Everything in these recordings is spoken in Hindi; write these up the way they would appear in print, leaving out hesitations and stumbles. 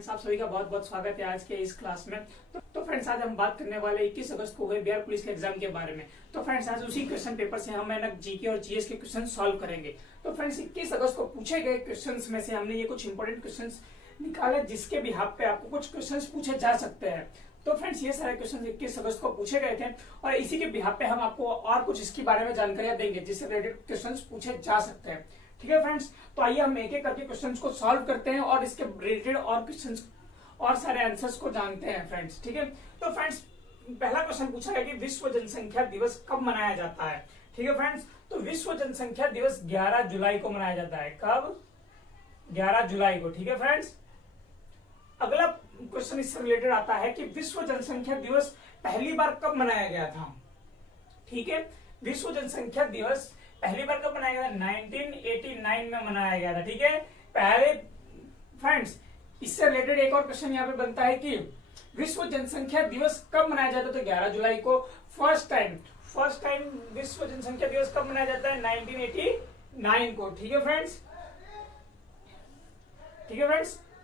फ्रेंड्स, आप सभी का बहुत बहुत स्वागत है आज के इस क्लास में। तो फ्रेंड्स, आज हम बात करने वाले 21 अगस्त को हुए बिहार पुलिस के एग्जाम के बारे में। तो फ्रेंड्स, आज उसी क्वेश्चन पेपर से हम जीके और जीएस के क्वेश्चन सॉल्व करेंगे। तो फ्रेंड्स, 21 अगस्त को पूछे गए क्वेश्चन में से हमने ये कुछ इंपॉर्टेंट क्वेश्चन निकाले जिसके बिहाफ पे आपको कुछ क्वेश्चन पूछे जा सकते हैं। तो फ्रेंड्स, ये सारे क्वेश्चन 21 अगस्त को पूछे गए थे और इसी के बिहाफ पे हम आपको और कुछ इसके बारे में जानकारियां देंगे जिससे रिलेटेड क्वेश्चन पूछे जा सकते हैं। ठीक है फ्रेंड्स, तो आइए हम एक एक करके क्वेश्चंस को सॉल्व करते हैं और इसके रिलेटेड और क्वेश्चंस और सारे आंसर्स को जानते हैं फ्रेंड्स। ठीक है, तो फ्रेंड्स, पहला क्वेश्चन पूछा है कि विश्व जनसंख्या दिवस कब मनाया जाता है। ठीक है फ्रेंड्स, तो विश्व जनसंख्या दिवस 11 जुलाई को मनाया जाता है। कब? 11 जुलाई को। ठीक है फ्रेंड्स, अगला क्वेश्चन इससे रिलेटेड आता है कि विश्व जनसंख्या दिवस पहली बार कब मनाया गया था। ठीक है, विश्व जनसंख्या दिवस पहली बार कब मनाया गया था? 1989 में मनाया गया था। ठीक है, पहले फ्रेंड्स, इससे रिलेटेड एक और क्वेश्चन यहाँ पे बनता है कि विश्व जनसंख्या दिवस कब मनाया जाता है। तो 11 जुलाई को फर्स्ट टाइम विश्व जनसंख्या दिवस कब मनाया जाता है? 1989 को। ठीक है फ्रेंड्स,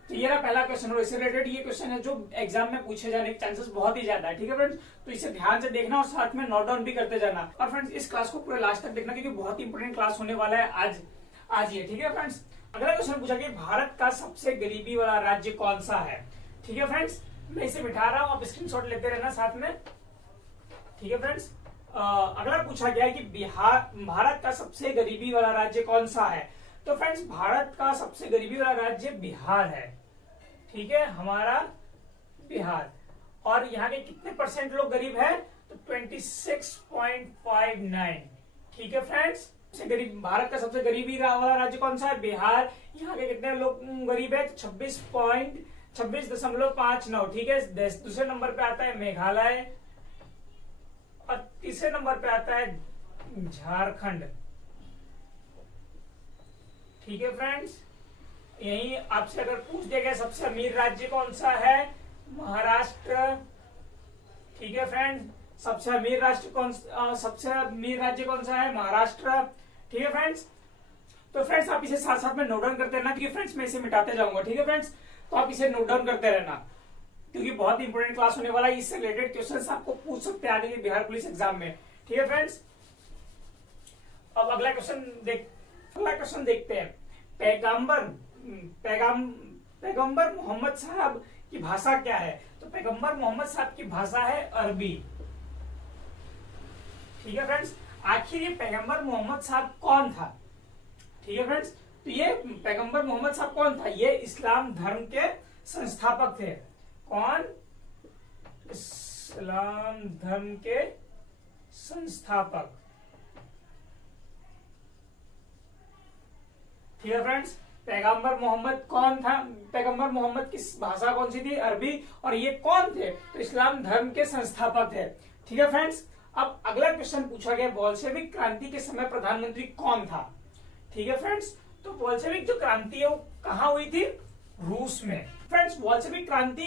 तो ये रहा पहला क्वेश्चन और इससे रिलेटेड ये क्वेश्चन है जो एग्जाम में पूछे जाने के चांसेस बहुत ही ज्यादा है। ठीक है फ्रेंड्स, तो इसे ध्यान से देखना और साथ में नोट डाउन भी करते जाना। और फ्रेंड्स, इस क्लास को पूरे लास्ट तक देखना क्योंकि बहुत इंपोर्टेंट क्लास होने वाला है आज ये। ठीक है फ्रेंड्स, अगला क्वेश्चन पूछा कि भारत का सबसे गरीबी वाला राज्य कौन सा है। ठीक है फ्रेंड्स, मैं इसे बिठा रहा हूँ, आप स्क्रीनशॉट लेते रहना साथ में। ठीक है फ्रेंड्स, अगला पूछा गया है कि भारत का सबसे गरीबी वाला राज्य कौन सा है। तो फ्रेंड्स, भारत का सबसे गरीबी वाला राज्य बिहार है। ठीक है, हमारा बिहार। और यहाँ के कितने परसेंट लोग गरीब है? तो 26.59। ठीक है फ्रेंड्स, सबसे गरीब भारत का सबसे गरीबी वाला राज्य कौन सा है? बिहार। यहाँ के कितने लोग गरीब है? 26.59। ठीक है, दूसरे नंबर पे आता है मेघालय और तीसरे नंबर पे आता है झारखंड। ठीक है फ्रेंड्स, यही आपसे अगर पूछ दिया गया सबसे अमीर राज्य कौन सा है? महाराष्ट्र। ठीक है फ्रेंड्स, सबसे अमीर राज्य कौन सा है? महाराष्ट्र। ठीक है फ्रेंड्स, तो फ्रेंड्स आप इसे साथ साथ में नोट डाउन करते रहना क्योंकि फ्रेंड्स मैं इसे मिटाते जाऊंगा। ठीक है फ्रेंड्स, तो आप इसे नोट डाउन करते रहना क्योंकि बहुत इंपोर्टेंट क्लास होने वाला है। इससे रिलेटेड क्वेश्चन आपको पूछ सकते हैं आगे के बिहार पुलिस एग्जाम में। ठीक है फ्रेंड्स, अब अगला क्वेश्चन देखते हैं। पैगंबर मोहम्मद साहब की भाषा क्या है? तो पैगंबर मोहम्मद साहब की भाषा है अरबी। ठीक है फ्रेंड्स, आखिर ये पैगंबर मोहम्मद साहब कौन था? ठीक है फ्रेंड्स, तो ये पैगंबर मोहम्मद साहब कौन था? ये इस्लाम धर्म के संस्थापक थे। कौन? इस्लाम धर्म के संस्थापक। ठीक है फ्रेंड्स, पैगंबर मोहम्मद कौन था? पैगंबर मोहम्मद की भाषा कौन सी थी? अरबी। और ये कौन थे? तो इस्लाम धर्म के संस्थापक थे। ठीक है फ्रेंड्स, अब अगला क्वेश्चन पूछा गया बोल्शेविक क्रांति के समय प्रधानमंत्री कौन था। ठीक है फ्रेंड्स, तो बोल्शेविक जो क्रांति है वो कहाँ हुई थी? रूस में। फ्रेंड्स, बोल्शेविक क्रांति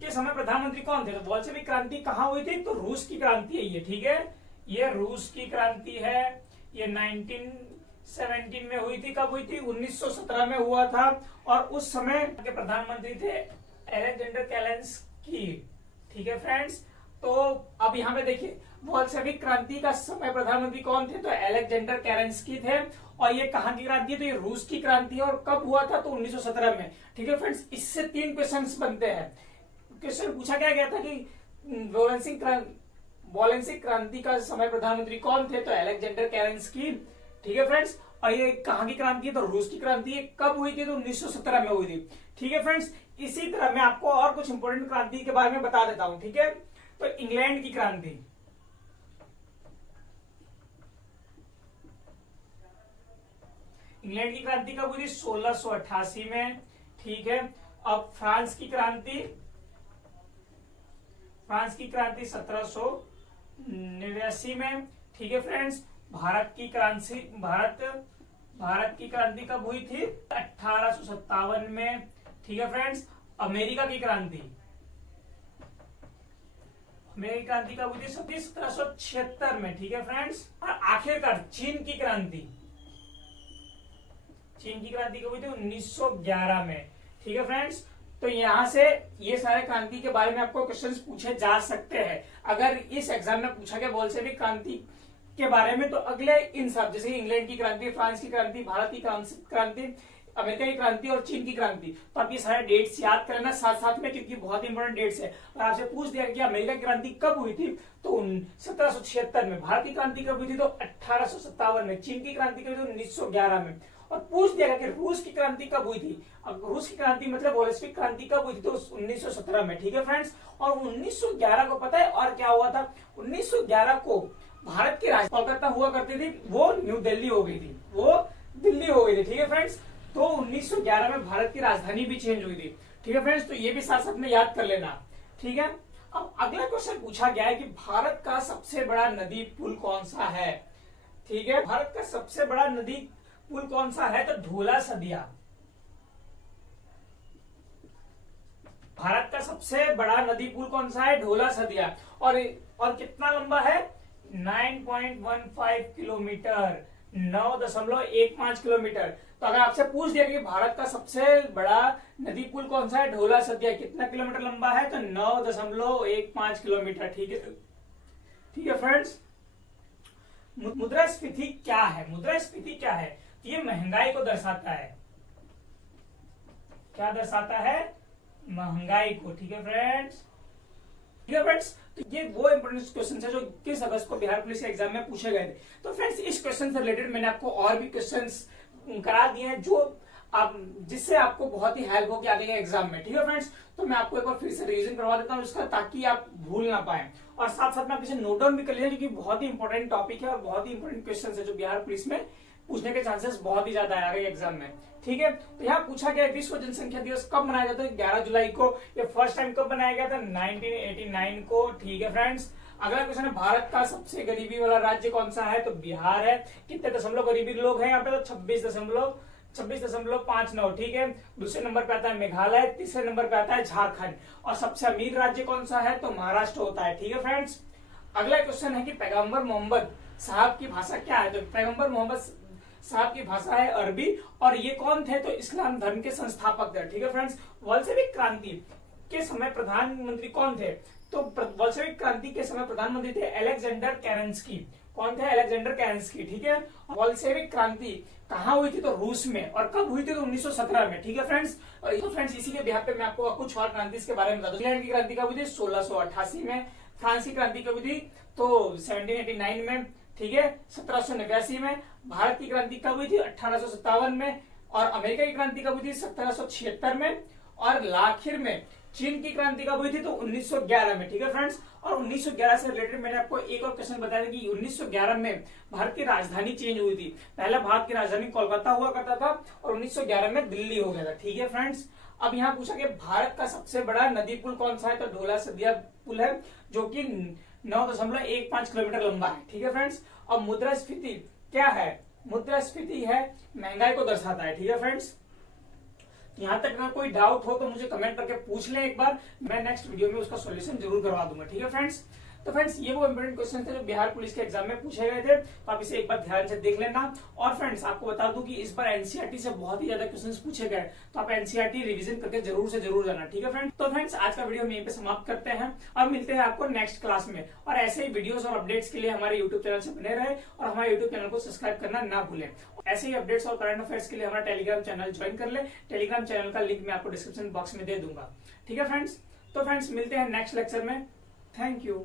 के समय प्रधानमंत्री कौन थे? तो बोल्शेविक क्रांति कहाँ हुई थी? तो रूस की क्रांति है ये। ठीक है, ये रूस की क्रांति है। ये 1917 में हुई थी। कब हुई थी? 1917 में हुआ था और उस समय के प्रधानमंत्री थे अलेक्जेंडर केलेंस्की। ठीक है फ्रेंड्स, तो अब यहाँ पे देखिए बोल्शेविक क्रांति का समय प्रधानमंत्री कौन थे? तो अलेक्जेंडर केलेंस्की थे। और ये कहाँ की क्रांति है? तो ये रूस की क्रांति है। और कब हुआ था? तो 1917 में। ठीक है फ्रेंड्स, इससे 3 क्वेश्चन बनते हैं। क्वेश्चन पूछा गया था कि बोल्शेविक क्रांति का समय प्रधानमंत्री कौन थे? तो अलेक्जेंडर केलेंस्की। ठीक है फ्रेंड्स, और ये कहाँ की क्रांति है? तो रूस की क्रांति है। कब हुई थी? तो 1917 में हुई थी। ठीक है फ्रेंड्स, इसी तरह मैं आपको और कुछ इंपोर्टेंट क्रांति के बारे में बता देता हूं। ठीक है, तो इंग्लैंड की क्रांति। इंग्लैंड की क्रांति कब हुई थी? 1688 में। ठीक है, अब फ्रांस की क्रांति 1789 में। ठीक है फ्रेंड्स, भारत की क्रांति कब हुई थी? 1857 में। ठीक है फ्रेंड्स, अमेरिका की क्रांति कब हुई थी? 1776 में। ठीक है फ्रेंड्स, और आखिरकार चीन की क्रांति कब हुई थी? 1911 में। ठीक है फ्रेंड्स, तो यहाँ से ये सारे क्रांति के बारे में आपको क्वेश्चंस पूछे जा सकते हैं। अगर इस एग्जाम में पूछा गया बोल्शेविक क्रांति के बारे में, तो अगले इन सब जैसे इंग्लैंड की क्रांति, फ्रांस की क्रांति, भारत की क्रांति, अमेरिका की क्रांति और चीन की क्रांति, तो आप ये सारे डेट्स याद करना साथ साथ में, क्योंकि बहुत इंपॉर्टेंट डेट्स है। और आपसे पूछ दिया कि अमेरिका की क्रांति कब हुई थी, तो 1776 में। भारत की क्रांति कब हुई थी, तो 1857 में। चीन की क्रांति कब हुई थी, 1911 में। और पूछ दिया कि रूस की क्रांति कब हुई थी। अब रूस की क्रांति मतलब बोल्शेविक क्रांति कब हुई थी, तो 1917 में। ठीक है फ्रेंड्स। और 1911 को पता है और क्या हुआ था, 1911 को भारत की राजधानी कोलकाता हुआ करती थी, वो न्यू दिल्ली हो गई थी, वो दिल्ली हो गई थी। ठीक है फ्रेंड्स। तो 1911 में भारत की राजधानी भी चेंज हुई थी। ठीक है फ्रेंड्स। तो ये भी साथ साथ में याद कर लेना। ठीक है। अब अगला क्वेश्चन पूछा गया है कि भारत का सबसे बड़ा नदी पुल कौन सा है। ठीक है। भारत का सबसे बड़ा नदी पुल कौन सा है, तो ढोला सदिया। भारत का सबसे बड़ा नदी पुल कौन सा है, ढोला सदिया। और कितना लंबा है, 9.15 किलोमीटर, 9.15 किलोमीटर। तो अगर आपसे पूछ दिया कि भारत का सबसे बड़ा नदी पुल कौन सा है, ढोला सदिया, कितना किलोमीटर लंबा है, तो 9.15 किलोमीटर। ठीक है। ठीक है फ्रेंड्स। मुद्रास्फीति क्या है, मुद्रास्फीति क्या है, ये महंगाई को दर्शाता है। क्या दर्शाता है, महंगाई को। ठीक है फ्रेंड्स। ठीक है फ्रेंड्स। तो ये वो इंपोर्टेंट क्वेश्चन है जो 21 अगस्त को बिहार पुलिस के एग्जाम में पूछे गए थे। तो फ्रेंड्स इस क्वेश्चन से रिलेटेड मैंने आपको और भी क्वेश्चंस करा दिए हैं जो आप जिससे आपको बहुत ही हेल्प होगी आगे के एग्जाम में। ठीक है फ्रेंड्स। तो मैं आपको एक बार फिर से रिवीजन करवा देता हूँ इसका, ताकि आप भूल ना पाए। और साथ साथ में आप इसे नोट डाउन भी कर लीजिए, क्योंकि बहुत ही इंपॉर्टेंट टॉपिक है और बहुत ही इंपॉर्टेंट क्वेश्चन है जो बिहार पुलिस में पूछने के चांसेस बहुत ही ज्यादा है आगे एग्जाम में। ठीक है। तो यहाँ पूछा गया विश्व जनसंख्या दिवस कब मनाया जाता है, 11 जुलाई को। ये फर्स्ट टाइम कब बनाया गया था, 1989 को। ठीक है फ्रेंड्स। अगला क्वेश्चन है भारत का सबसे गरीबी वाला राज्य कौन सा है, तो बिहार है। कितने दशमलव गरीबी लोग हैं यहाँ पे, तो 26.59। ठीक है। दूसरे नंबर पे आता है मेघालय, तीसरे नंबर पे आता है झारखंड। और सबसे अमीर राज्य कौन सा है, तो महाराष्ट्र होता है। ठीक है फ्रेंड्स। अगला क्वेश्चन है कि पैगंबर मोहम्मद साहब की भाषा क्या है, तो पैगंबर मोहम्मद साहब की भाषा है अरबी। और ये कौन थे, तो इस्लाम धर्म के संस्थापक थे। ठीक है फ्रेंड्स। बोल्शेविक क्रांति के समय प्रधानमंत्री कौन थे, तो बोल्शेविक क्रांति के समय प्रधानमंत्री थे अलेक्जेंडर केरेंस्की। कौन थे, अलेक्जेंडर केरेंस्की। ठीक है। बोल्शेविक क्रांति कहाँ हुई थी, तो रूस में। और कब हुई थी, तो 1917 में। ठीक है फ्रेंड्स। और तो फ्रेंड्स इसी के बिहार पे मैं आपको कुछ और क्रांति के बारे में बता दूं। इंग्लैंड की क्रांति कब हुई थी, 1688 में। फ्रांस की क्रांति कब हुई थी, तो 1789 में। ठीक है। 1789 में। भारत की क्रांति कब हुई थी, 1857 में। और अमेरिका की क्रांति कब हुई थी, 1776 में। और आखिर में चीन की क्रांति कब हुई थी, तो 1911 में। ठीक है फ्रेंड्स। और 1911 से रिलेटेड मैंने आपको एक और क्वेश्चन बताया कि 1911 में भारत की राजधानी चेंज हुई थी। पहले भारत की राजधानी कोलकाता हुआ करता था और 1911 में दिल्ली हो गया था। ठीक है फ्रेंड्स। अब यहाँ पूछा कि भारत का सबसे बड़ा नदी पुल कौन सा है, तो ढोला सदिया पुल है, जो कि 9.15 किलोमीटर लंबा है। ठीक है फ्रेंड्स। अब मुद्रास्फीति क्या है, मुद्रास्फीति है महंगाई को दर्शाता है। ठीक है फ्रेंड्स। यहाँ तक अगर कोई डाउट हो तो मुझे कमेंट करके पूछ लें एक बार, मैं नेक्स्ट वीडियो में उसका सॉल्यूशन जरूर करवा दूंगा। ठीक है फ्रेंड्स। तो फ्रेंड्स ये वो इंपोर्टेंट क्वेश्चन थे जो बिहार पुलिस के एग्जाम में पूछे गए थे, तो आप इसे एक बार ध्यान से देख लेना। और फ्रेंड्स आपको बता दूं कि इस बार एनसीईआरटी से बहुत ही ज्यादा क्वेश्चंस पूछे गए, तो आप एनसीईआरटी रिवीजन करके जरूर से जरूर जाना। ठीक है फ्रेंड्स। तो फ्रेंड्स आज का वीडियो हम यहीं पे समाप्त करते हैं और मिलते हैं आपको नेक्स्ट क्लास में। और ऐसे ही वीडियोस और अपडेट्स के लिए हमारे यूट्यूब चैनल से बने रहे और हमारे यूट्यूब चैनल को सब्सक्राइब करना ना भूलें। ऐसे ही अपडेट्स और करंट अफेयर्स के लिए हमारा टेलीग्राम चैनल ज्वाइन कर ले। टेलीग्राम चैनल का लिंक मैं आपको डिस्क्रिप्शन बॉक्स में दे दूंगा। ठीक है फ्रेंड्स। तो फ्रेंड्स मिलते हैं नेक्स्ट लेक्चर में। Thank you.